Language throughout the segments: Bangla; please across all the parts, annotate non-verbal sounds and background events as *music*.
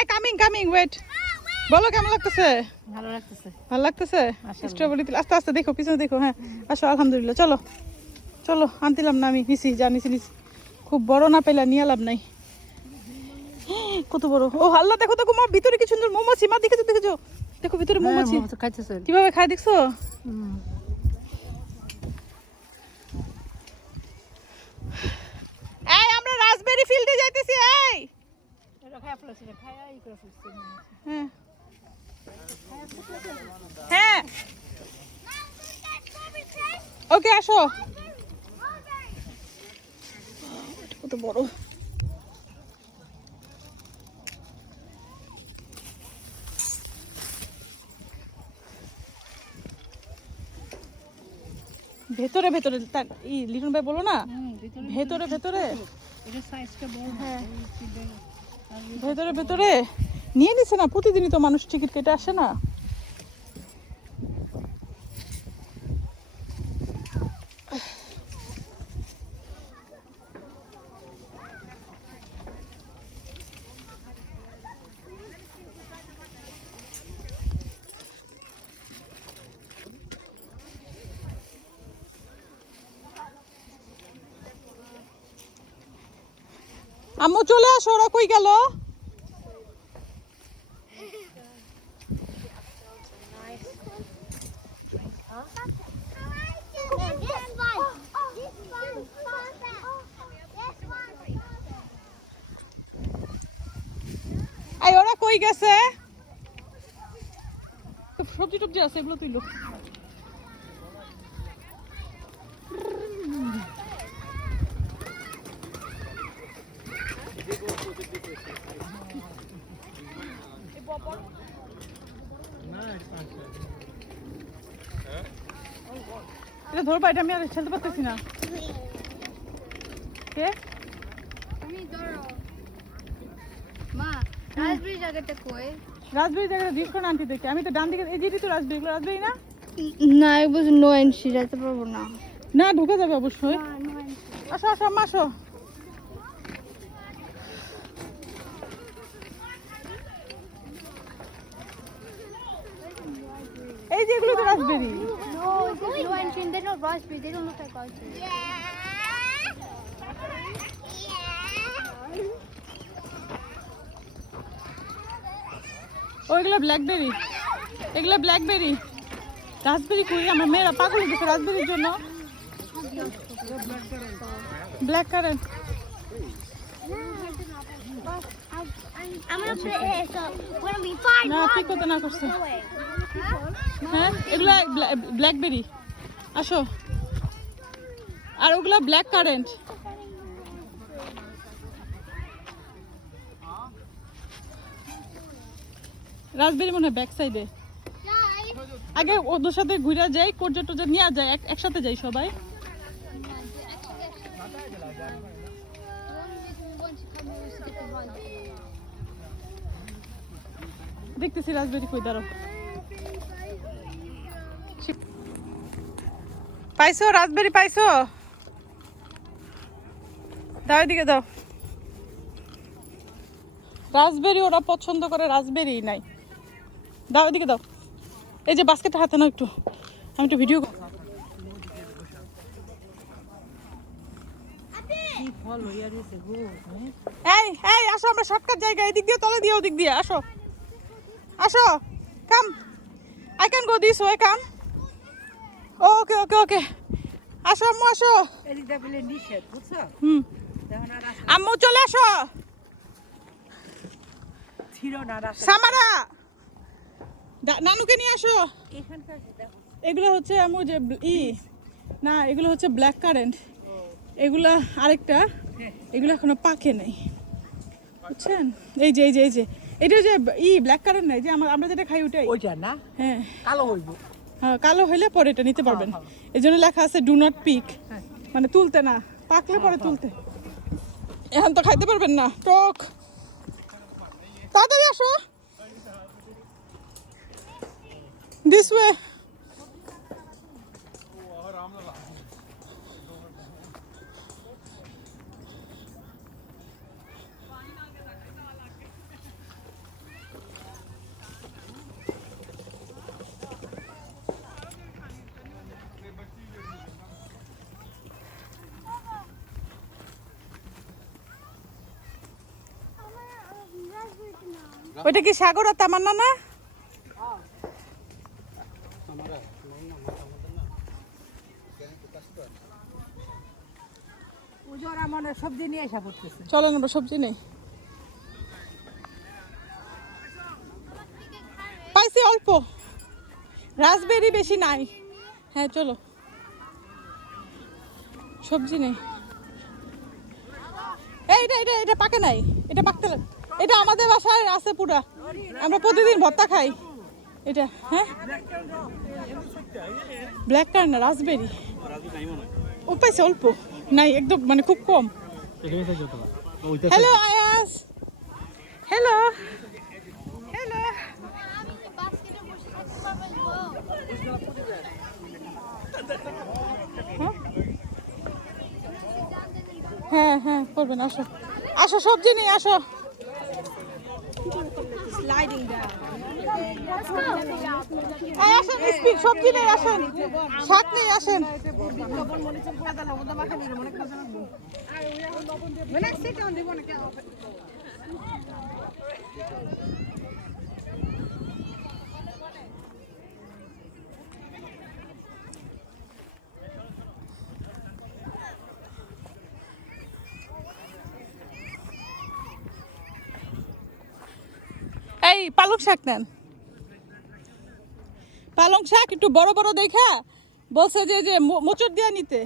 হ্যাঁ কামিং কামিং ওয়েট বলো কেমন লাগতেছে? ভালো লাগতেছে। ভালো লাগতেছে? স্ট্রবেরি তেল আস্তে আস্তে দেখো পিছনে দেখো হ্যাঁ। আসো আলহামদুলিল্লাহ চলো। চলো আনতিলাম না আমি নিছি যা নিছি নিছি। খুব বড় না পেলে নিয়ে লাভ নাই। *gasps* কত বড়। ও আল্লাহ দেখো দেখো মা ভিতরে কি সুন্দর মৌমাছি। মা দেখেছ দেখেছ? দেখো ভিতরে মৌমাছি। হ্যাঁ, কীভাবে খায় দেখছ? এই আমরা রাসবেরি ফিল্ডে যাইতেছি এই! হ্যাঁ। হ্যাঁ। ওকে আসো। কত বড়। ভেতরে ভেতরে তার ই লিটন ভাই বলো না? ভেতরে ভেতরে এটা সাইজটা বড় হ্যাঁ। ভেতরে ভেতরে। নিয়ে নিছে না প্রতিদিনই তো মানুষ টিকিট কেটে আসে না? ওরা কই গেল? এই ওরা কই গেছে? সবজি টবজি আছে এগুলো তুইলো এটা ধরবা এটা আমি আর খেলতে পারতেছি না। কে? মা রাজবীর জায়গাটা কই? রাজবেরি জায়গাটা জিজ্ঞেস করো না আন্টি দেখে। আমি তো ডান দিকে এই যে তো রাজবেরি এগুলো রাজবেরি না? না এক বছর নো এন্ট্রি যেতে পারব না। না ঢুকে যাবে অবশ্যই। আসো আসো আসো। এই যে এগুলো তো raspberry No, no entry. They're not raspberry. They don't look like raspberry. ওইগুলো ব্ল্যাকবেরি এগুলো ব্ল্যাকবেরি রাজবেরি কই আমার মেয়েরা পাগল হয়ে গেছে রাজবেরির জন্য black currant I'm gonna put it so when we find না ঠিক করতে না করছে হ্যাঁ এগুলো ব্ল্যাকবেরি আসো। আর ওগুলো ব্ল্যাক কারেন্ট রাজবেরি মনে হয় ব্যাক সাইডে আগে ওদের সাথে ঘুরে যাই, কোর্জা টোজা নিয়ে যায় এক- একসাথে যাই সবাই। দেখতেছি রাজবেরি কই দাঁড়ো পাইছো রাজবেরি পাইছো? দাও দিকে দাও। রাজবেরি ওরা পছন্দ করে রাজবেরি নাই। দাও এদিকে দাও। এই যে বাস্কেট হাতে নাও একটু। আমি একটু ভিডিও? এই এই, আসো আমরা শর্টকাট জায়গা, এদিক দিয়ে, তলে দিয়ে, ওদিক দিয়ে, আসো। আসো come I can go this way come okay okay okay. আসো আম্মু আসো। হুম। আম্মু চলে আসো। সামারা নানুকে নিয়ে আসো। এগুলো হচ্ছে আম্মু যে ই না এগুলো হচ্ছে ব্ল্যাক কারেন্ট এগুলা আরেকটা এগুলো এখনও পাকে নাই। বুঝছেন? এই যে এই যে এই যে। এটা যে ই ব্ল্যাক কারেন্ট নাই যে আমরা যেটা খাই ওটাই। ওইটা না? হ্যাঁ। কালো হইব। হ্যাঁ কালো হইলে পরে এটা নিতে পারবেন। এই জন্য লেখা আছে ডু নট পিক হ্যাঁ। মানে তুলতে না পাকলে পরে তুলতে। এখন তো খাইতে পারবেন না টক। তাড়াতাড়ি আসো। দিস ওয়ে ওইটা কি সাগর আর তামান্না না? সবজি নিয়ে এসে পড়তেছে। চলো না সবজি নেই। পাইছি অল্প। রাসবেরি বেশি নাই। হ্যাঁ চলো। সবজি নেই। এই, এটা এটা এটা পাকে নাই। এটা পাকতে লাগ- এটা আমাদের বাসায় আছে পুরা। আমরা প্রতিদিন ভর্তা খাই। এটা হ্যাঁ? ব্ল্যাক কার না রাসবেরি ও পাইছে অল্প। নাই একদম মানে খুব কম। হ্যালো আয়াস। হ্যালো হ্যালো হ্যাঁ? হ্যাঁ করবেন আসো। আসো সবজি নেই আসো। আসেন স্পিড সবজি নেই আসেন। শাক নেই আসেন। এই পালং শাক নেন। পালং শাক একটু বড় বড় দেখা বলছে যে যে মো- মোচড় দিয়া নিতে।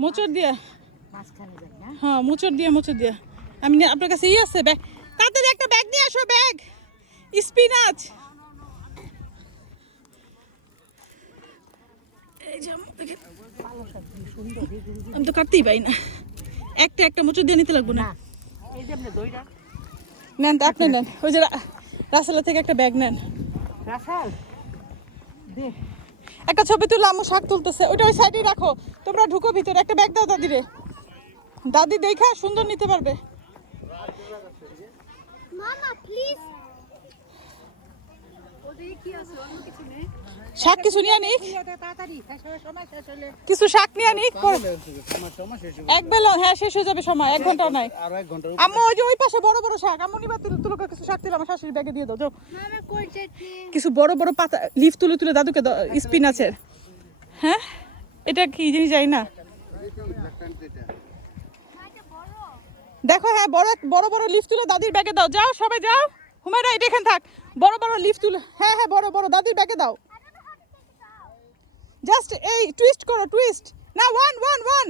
মোচড় দিয়া। না হ্যাঁ? মোচড় দিয়া মোচড় দিয়া। আমি আপনার কাছে ই আছে ব্যাগ। তাড়াতাড়ি একটা ব্যাগ নিয়ে আসো ব্যাগ। স্পিনাচ। আমি তো কাটতেই পাই না। একটা একটা মোচড় দিয়ে নিতে লাগবো না এই যে আপনি দইটা। নেন তো আপনি নেন। ওই যে রা- রাসেলা থেকে একটা ব্যাগ নেন। রাসাল দে। একটা ছবি তুলে আম্মু শাক তুলতেছে। ওইটা ওই সাইডেই রাখো। তোমরা ঢুকো ভিতরে। একটা ব্যাগ দাও দাদি রে দাদি দেখা সুন্দর নিতে পারবে। মামা প্লিজ আছে? অন্য কিছু তাড়াতাড়ি হয়ে সময় শেষ কিছু শাক নিয়ে নিক এক বেলা হ্যাঁ শেষ হয়ে যাবে সময় এক ঘন্টাও নাই। আম্মু ওই যে ওই পাশে বড় বড় শাক। আম্মু নিবা তুলে তুলে কিছু শাক তুলে আমার শাশুড়ি ব্যাগে দিয়ে দাও কিছু বড় বড় পাতা লিফ তুলে তুলে দাদুকে স্পিনাচের হ্যাঁ? এটা কি জিনিস জানি না। দেখো হ্যাঁ বড় বড় বড় লিফট তুলে দাদির ব্যাগে দাও। যাও সবাই যাও। হুমায়রা এটা এখানে থাক। বড় বড় লিফট তুলে হ্যাঁ হ্যাঁ বড় বড় দাদির ব্যাগে দাও। জাস্ট এই টুইস্ট করো টুইস্ট না one one one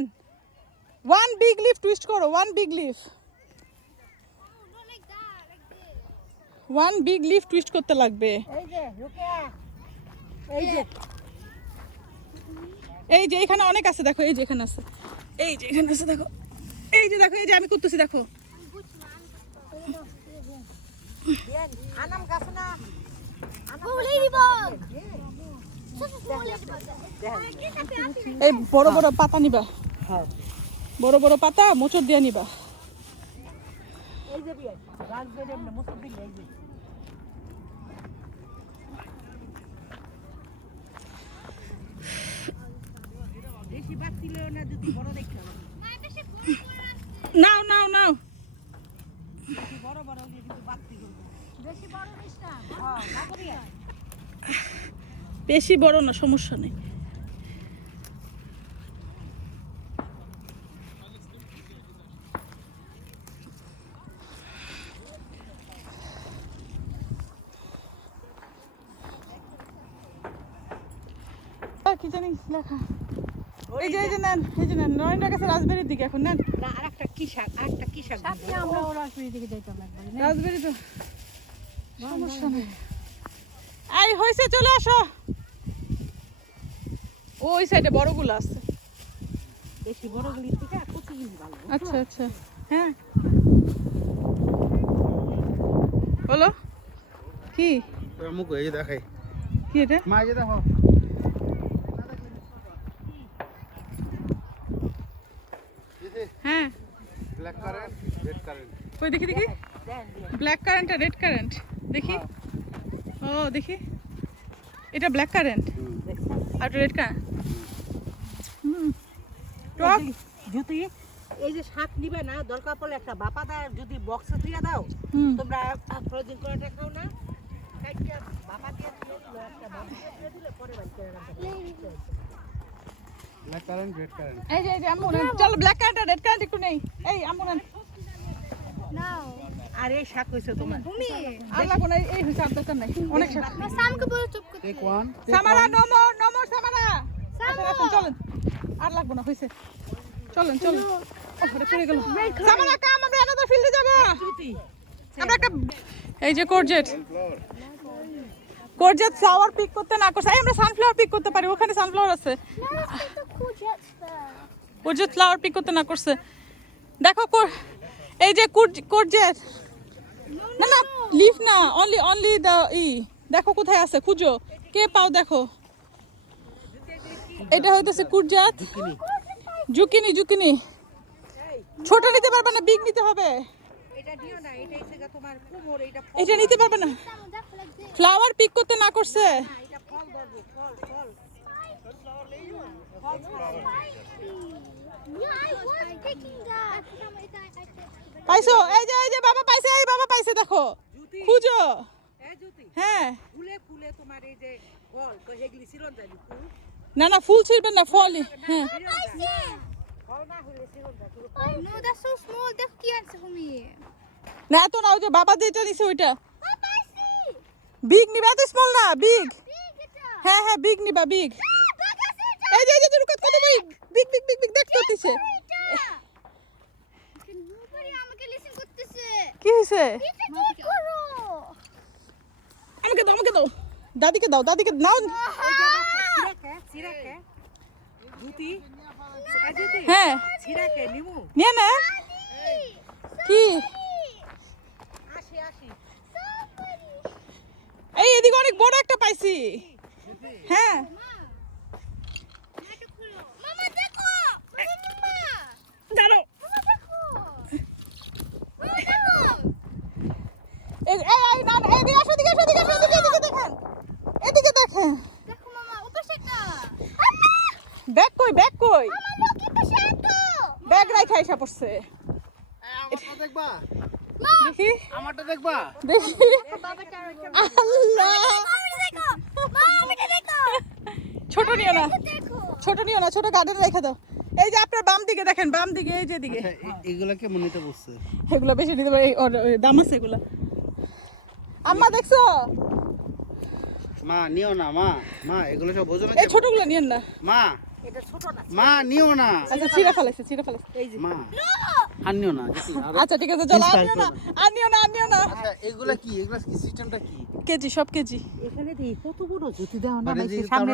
one big leaf twist করো one big leaf. One big leaf twist করতে লাগবে। এই যে এখানে অনেক আছে দেখো এই যে এখানে আছে। এই যে এখানে আছে দেখো। এই যে দেখো এই যে আমি করতেছি দেখো। আনাম গাছ না। এই বড় বড় পাতা নিবা। হ্যাঁ। বড় বড় পাতা মোচড় দিয়ে নিবা। নাও নাও নাও। বড় বড় বেশি বড় বেশি বড় না সমস্যা নেই। কি জানি লেখা। এই যে এই যে নেন এই যে নেন নরেন্দ্র কাছে রাজবাড়ির দিকে এখন নেন। না আরেকটা কি শাক আরেকটা কি শাক সাথে আমরা ওর দিকে যাইতাম একবার রাজবাড়ি তো সমস্যা নেই। এই হয়েছে চলে আসো। ওই সাইডে বড়গুলো আছে। বেশি বড় গুলি থেকে ভালো আচ্ছা আচ্ছা। হ্যাঁ। বলো। কি? মুখ এই যে দেখাই। কি এটা? মা এই যে দেখো। হ্যাঁ। ব্ল্যাক কারেন্ট রেড কারেন্ট কই দেখি দেখি। ব্ল্যাক কারেন্ট আর রেড কারেন্ট দেখি। ও দেখি। এটা ব্ল্যাক কারেন্ট আর রেড কারেন্ট টক এই যে শাক নিবে না দরকার পড়লে একটা বাপা দা যদি বক্সে দিয়ে দাও তোমরা ফ্রোজেন করে রাখাও না। বাপা করে তুমি। এই শাক। সামকে বলে আর লাগবো না হয়েছে চলেন চলেন। এই যে কোরজেট। কোরজেট ফ্লাওয়ার পিক করতে না করছে। আমরা সানফ্লাওয়ার পিক করতে পারি ওখানে সানফ্লাওয়ার আছে. কোরজেট ফ্লাওয়ার পিক করতে না করছে। দেখো এই যে কোর- কোরজেট। না না লিফ না অনলি অনলি দ্য ই। দেখো কোথায় আছে খুঁজো। কে পাও দেখো। এটা হইতেছে কুরজাত। Zucchini zucchini. ছোট নিতে পারবে না বিগ নিতে হবে। এটা নিতে পারবে না। ফ্লাওয়ার পিক করতে না করছে. পাইছো? এই যে এই যে বাবা পাইছে এই বাবা পাইছে দেখো। খুঁজো। হ্যাঁ। ফুলে ফুলে তোমার এই যে ফল তো হেগলি সিরন ফুল না না, ফুল ছিড়বেন না ফল হ্যাঁ না, এত না, ওই যে বাবা যেটা নিছে ওইটা. বিগ নিবা, এত স্মল না, বিগ হ্যাঁ হ্যাঁ বিগ নিবা, বিগ। এই যে এই যে দুটো কত big big big big big, দেখ করতেছে এটা। Nobody আমাকে listen করতেছে। কি হয়েছে। আমাকে দাও আমাকে দাও দাদিকে দাও, দাদিকে, নাও হ্যাঁ। নিয়ে না। কি? এই এদিকে অনেক বড় একটা পাইছি। হ্যাঁ এটা খুলো। মামা দেখো। মামা, মামা। দাঁড়াও মামা দেখো। মামা দেখো। এই এই এই, না না, এদিকে আসো এদিকে আসো এদিকে আসো এদিকে এদিকে দেখেন এদিকে দেখেন দেখো মামা, ও পাশে একটা। ব্যাগ কই ব্যাগ কই মামা, look, এই পাশে একটা। ব্যাগ রাইখা এসে পড়ছে আমারটা দেখবা দেখি আমারটা দেখবা। ছোট নিও না। ছোট নিও না ছোট গার্ডেন রেখে দাও। এই যে আপনার বাম দিকে দেখেন বাম দিকে এই যে দিকে এইগুলা কে মনিতে বসছে? এগুলো বেশি নিতে পারে দাম আছে এগুলো। আম্মা দেখছ? মা নিও না মা। মা এগুলো সব বোঝো না এই ছোটগুলো নিয়েন না। মা মা নিও না। আচ্ছা চিরা ফেলাইছে চিরা ফেলাইছে। এই যে। মা আর নিও না আচ্ছা ঠিক আছে চলো আর নিও না আর নিও না আর নিও না। আচ্ছা এগুলা কি? এগুলা কি সিস্টেমটা কি? কেজি সব কেজি। এখানে দেখি কত বড়? জুতি দাও না মানে মাইসের সামনে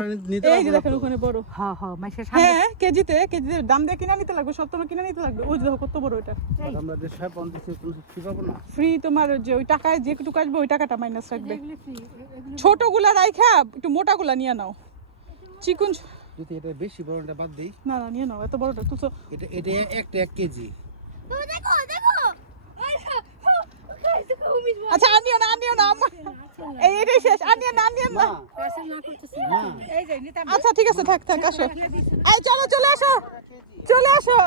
এই যে দেখেন ওখানে বড়। হ্যাঁ হ্যাঁ মাইসের সামনে হ্যাঁ কেজিতে কেজিতে। দাম দিয়ে কিনা নিতে লাগবে সব তোমার কিনা নিতে লাগবে। ওই দেখো কত বড় আমরা যে কোনো ফ্রি পাবো না? ফ্রি তোমার যে ওই টাকায় যেটুকু আসবে ওই টাকাটা মাইনাস রাখবে। ছোটগুলা রাইখা একটু মোটাগুলা নিয়ে নাও। চিকুন যদি এটা বেশি বড়টা বাদ দেই। না না নিয়ে নাও এত বড়টা তুই তো এটা এটা একটা এক কেজি। দেখো দেখো। আচ্ছা আর নিও না আর নিও না আম্মা। এই এটাই শেষ আর নিও না আর নিও না। এই আচ্ছা ঠিক আছে থাক থাক আসো। এই চলো চলে আসো। চলে আসো।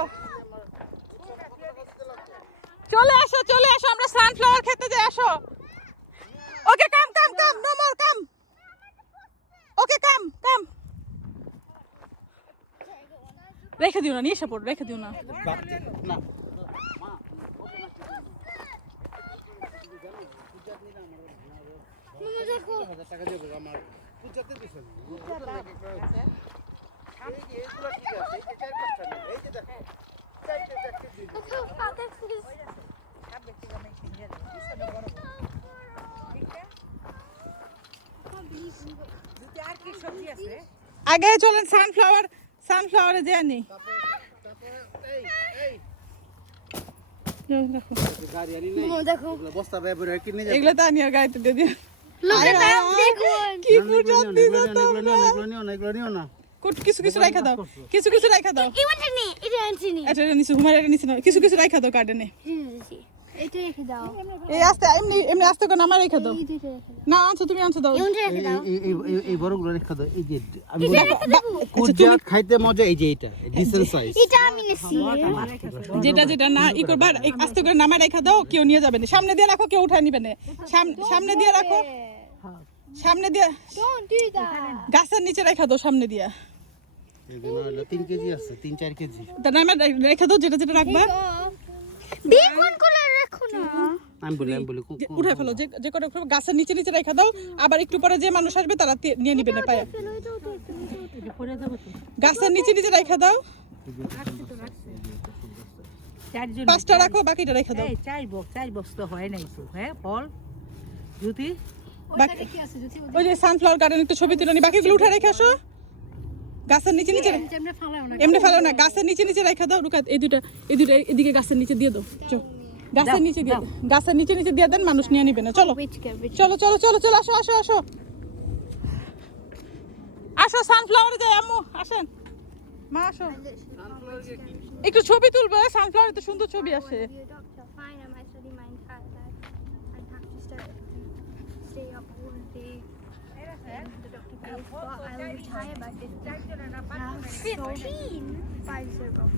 চলে আসো চলে আসো আমরা সানফ্লাওয়ার খেতে যাই আসো। Okay come come come no more come. Okay come come. রেখে দিও না নিয়ে এসে পড়ো রেখে দিও না। আগে চলেন সানফ্লাওয়ার সানফ্লাওয়ারে যে আনি এই এই দেখো গাড়ি আনি নাই মামা দেখো এগুলো বস্তা ব্যবহার কিনে? যাবে এগুলো তো আনি আর গাড়িতে দিয়ে দিও কিছু কিছু রাখা দাও। কিছু কিছু রাখা দাও। এটা নিচে হুমার এটা নিচে কিছু কিছু রাখা দাও গার্ডেনে এই আস্তে এমনি এমনি আস্তে করে রেখে দাও। না আনছো তুমি আনছো দাও। এই বড়গুলো রেখে দাও, এই যে আমি খাইতে মজা এই যে এইটা ডিসেল সাইজ এটা আমি নিছি। যেটা যেটা না ই করবা আস্তে করে নামায় রেখা দাও কেউ নিয়ে যাবে না। সামনে দিয়ে রাখো কেউ উঠায় নিবে না। সামনে দিয়ে রাখো। সামনে দিয়ে. গাছের নিচে রেখা দাও সামনে দিয়া। তিন কেজি আছে তিন চার কেজি। তা নামে রেখে দাও যেটা যেটা রাখবা। বেগুন করে রাখো না। আমি বলি আমি বলি কু- যে- কু- উঠায় ফেলো যে যে করে গাছের নিচে নিচে রেখা দাও আবার একটু পরে যে মানুষ আসবে তারা তে- নিয়ে নিবে না পায়া। গাছের নিচে নিচে রেখা দাও। পাঁচটা রাখো বাকিটা রেখে দাও। চার বক্স চার বক্স তো হয় নাই তো হ্যাঁ ফল জুতি। বাকি- ওই যে সানফ্লাওয়ার গার্ডেন একটু ছবি তুলে নি বাকিগুলো উঠে রেখে আসো। গাছের নিচে নিচে এমনি ফেলো না গাছের নিচে নিচে রেখে দাও রুকাত এই দুটা এই দুটা এদিকে গাছের নিচে দিয়ে দাও চো। গাছের নিচে দিয়ে। গাছের নিচে নিচে দিয়ে দেন মানুষ নিয়ে নিবে না। চলো. চলো চলো চলো চলো আসো আসো আসো। আসো সানফ্লাওয়ারে যাই আম্মু আসেন। মা আসো। একটু ছবি তুলবে সানফ্লাওয়ারে তো সুন্দর ছবি আসে। The doctor pays, but I'll retire by 50. Now, 15? Five zero.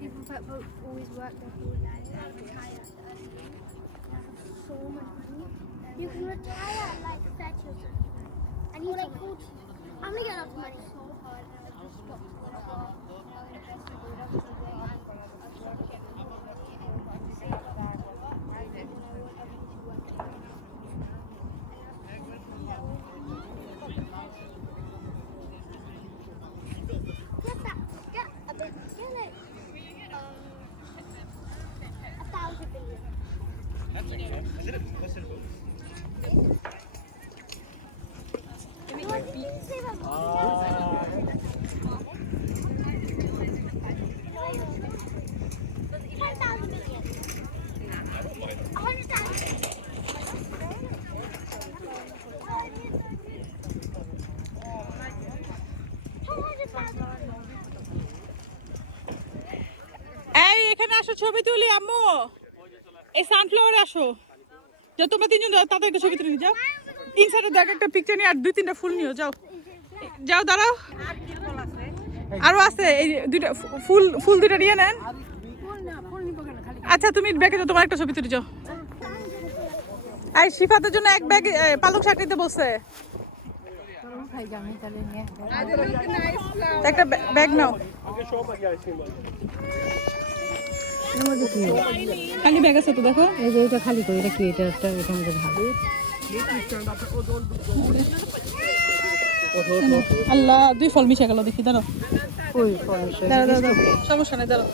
People that always work their whole life and retire early. That's so much money. You can retire at like 30 or something. And you like 40. I'm gonna get enough money আসো ছবি তুলি আম্মু। এই সানফ্লাওয়ারে আসো। যে তোমরা তিনজন যাও তাদেরকে ছবি তুলে যাও। ইনসাইডে দেখ একটা পিকচার নিয়ে আর দুই তিনটা ফুল নিও যাও। যাও দাঁড়াও। আরও আছে এই দুইটা ফুল ফুল দুইটা নিয়ে নেন। আচ্ছা তুমি ব্যাগে যাও তোমার একটা ছবি তুলে যাও। এই শিফাতের জন্য এক ব্যাগ এ, পালং শাক নিতে বলছে। একটা ব্যা- ব্যাগ নাও। খালি ব্যাগ আছে তো দেখো। এই যে এটা খালি করে এটা কি এটা একটা এটা মধ্যে ভালো। আল্লাহ দুই ফল মিশে গেল দেখি দাঁড়াও। দাঁড়াও দাঁড়াও দাঁড়াও। সমস্যা নেই দাঁড়াও।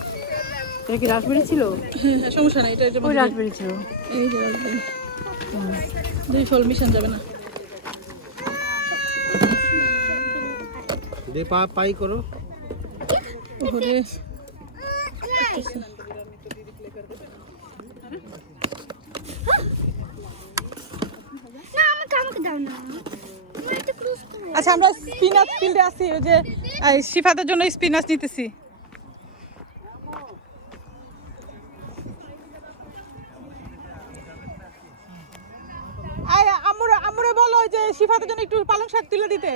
এটা কি রাসবেরি ছিল? হ্যাঁ, হ্যাঁ, সমস্যা নেই এটা ওই রাসবেরি ছিল। এই যে রাখবেন দুই ফল মিশান যাবে না। দে পা পাই করো। ওরে না আমাকে আমাকে দাও না আমার একটা ক্রুজ করে আচ্ছা আমরা স্পিনাচ ফিল্ডে আছি, ওই যে শিফাতের জন্য স্পিনাচ নিতেছি। আমুরে আমুরে বলো যে শিফাতের জন্য একটু পালং শাক তুলে দিতে।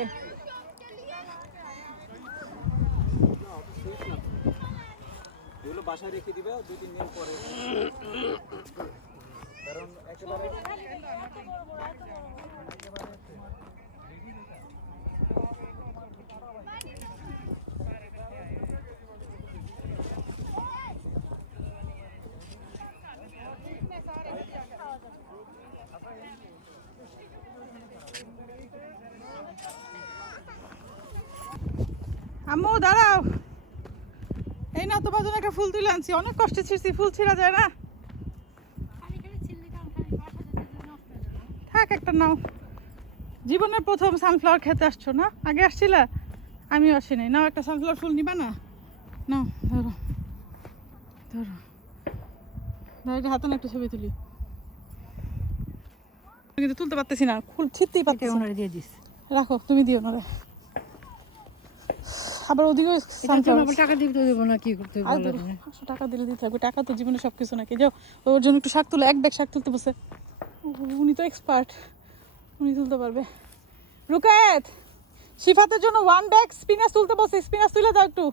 আম্মু, দাঁড়াও। এই না, তোমার জন্য একটা ফুল তুলে আনছি। অনেক কষ্টে ছিঁড়ছি, ফুল ছিঁড়া যায় না। থাক একটা নাও। জীবনের প্রথম সানফ্লাওয়ার খেতে আসছো না? আগে আসছিলা? আমিও আসিনি। নাও একটা সানফ্লাওয়ার ফুল নিবা না? নাও ধরো। ধরো। ধরো হাতে না একটা ছবি তুলি। কিন্তু তুলতে পারতেছি না ফুল ছিটতেই পারতেছি ওনারে দিয়ে দিস। রাখো তুমি দিও না রে। আবার ওদিকে টাকা দিতে দেবো না কি করতে? পাঁচশো টাকা দিলে দিতে থাকবে টাকা তো জীবনে সব কিছু নাকি? যাও ওর জন্য একটু শাক তুলে এক ব্যাগ শাক তুলতে বসে। উনি তো এক্সপার্ট উনি তুলতে পারবে। রুকায়েত শিফাতের জন্য ওয়ান ব্যাগ স্পিনাস তুলতে বসে স্পিনার তুলে দাও একটু।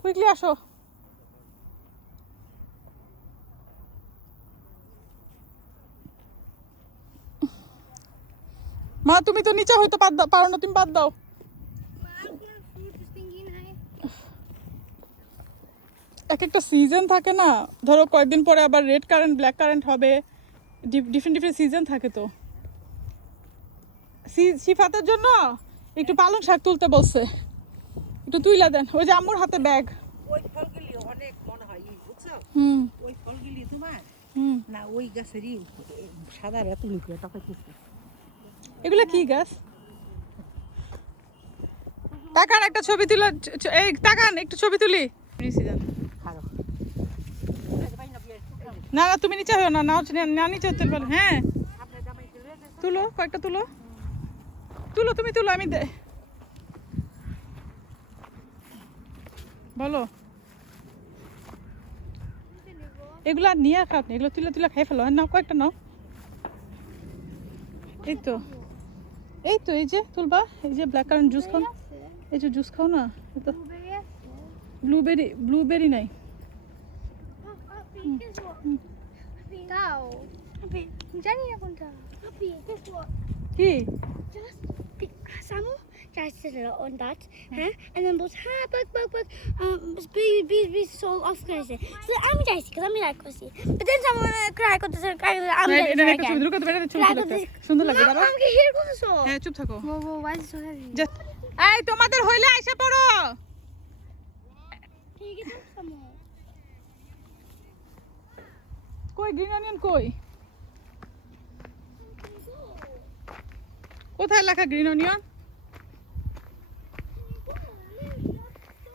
কুইকলি আসো। মা, তুমি তো নিচে হয়তো বাদ দাও, পারো না, তুমি বাদ দাও। এক একটা সিজন থাকে না। ধরো কয়েকদিন পরে আবার রেড কারেন্ট ব্ল্যাক কারেন্ট হবে। ডিফারেন্ট ডিফারেন্ট সিজন থাকে তো। সিফাতের জন্য একটু পালং শাক তুলতে বলছে। একটু তুইলা দেন। ওই যে আম্মুর হাতে ব্যাগ। ওই ফলগুলি অনেক মনে হয় বুঝছ? হুম। ওই ফলগুলি তোমার? হুম। না ওই গাছেরই সাদা বেতুলি করে তাকে এগুলো কি গাছ? তাকান একটা ছবি তুলে এই তাকান একটু ছবি তুলি। খারো না না তুমি নিচে হও না না না নিচে হতে পারো হ্যাঁ। তুলো কয়েকটা তুলো। তুলো তুমি তুলো আমি দে বলো। এগুলো আর নিয়ে খাও এগুলো তুলে তুলে খাই ফেলো। হ্যাঁ নাও কয়েকটা নাও। এই তো। এই তো এই যে তুলবা এই যে ব্ল্যাক কারেন্ট জুস খাও এই যে জুস খাও না এই তো। ব্লুবেরি ব্লুবেরি নাই। Tao. জানি না কোনটা? কি Just pick Samu, sit on that, huh? And then both ha bug bug bug um be be be so off crazy. So I'm just because I'm like crazy. But then someone uh, cry got this cry I'm বেড়াতে ছবি Cry তুলে got একটা। this. সুন্দর I'm here got this all. হ্যাঁ চুপ থাকো why is it so heavy? যা এই তোমাদের হইলে আইসা পড়ো কই গ্রিন অনিয়ন কই? কোথায় লেখা গ্রিন অনিয়ন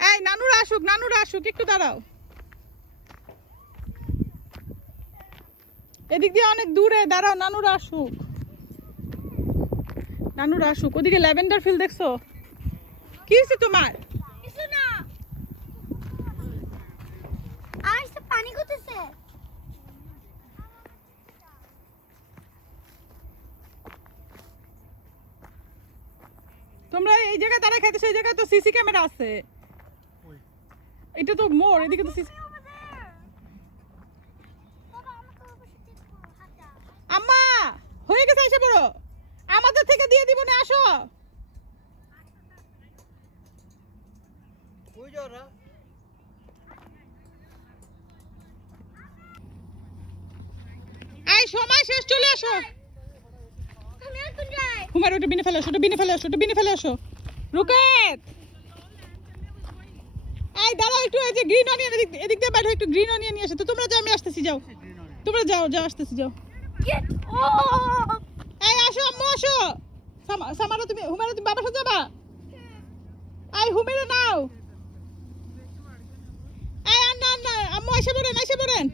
এই, নানুরা আসুক নানুরা আসুক, একটু দাঁড়াও। এদিক দিয়ে অনেক দূরে, দাঁড়াও, নানুরা আসুক। নানুরা আসুক, ওদিকে ল্যাভেন্ডার ফিল দেখছ? কি হয়েছে তোমার? কিছু না। আর পানি করতেছে তোমরা এই জায়গায় দাঁড়ায় খাইতেছো এই জায়গায় তো সিসি ক্যামেরা আছে। এটা তো মোর এদিকে তো সিসি আম্মা হয়ে গেছে এসে বড় আমাদের থেকে দিয়ে দিব না আসো। সময় শেষ চলে আসো। হুমার ওটা বিনে ফেলে আসো ওটা বিনে ফেলে আসো ওটা বিনে ফেলে আসো। রুকেত এই দাঁড়াও একটু এই যে গ্রিন অনিয়ন এদিক এদিক দিয়ে বাইরে একটু গ্রিন অনিয়ন নিয়ে আসো তো তোমরা যাও আমি আসতেছি যাও। তোমরা যাও যাও আসতেছি যাও। এই আসো আম্মু আসো। সামা- সামারা তুমি হুমারা তুমি বাবার সাথে যাবা? এই হুমেরে নাও। এই আর না আর না আম্মু এসে পড়েন এসে পড়েন।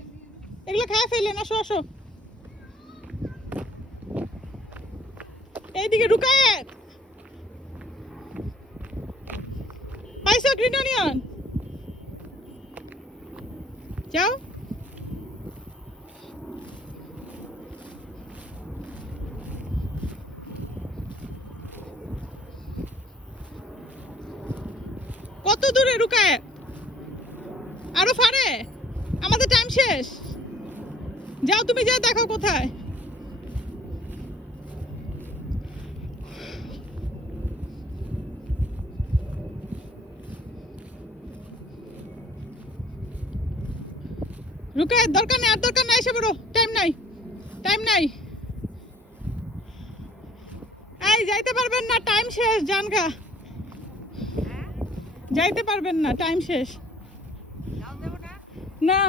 এগুলো খায় ফেলেন আসো আসো। এইদিকে ঢুকায়। পাইছো গ্রিন অনিয়ন যাও। কত দূরে রুকায় আরও ফারে আমাদের টাইম শেষ। যাও তুমি যা দেখো কোথায়। রুকায় দরকার নেই আর দরকার নাই এসে বড় টাইম নাই টাইম নাই। এই যাইতে পারবেন না টাইম শেষ জানগা যাইতে পারবেন না টাইম শেষ। না।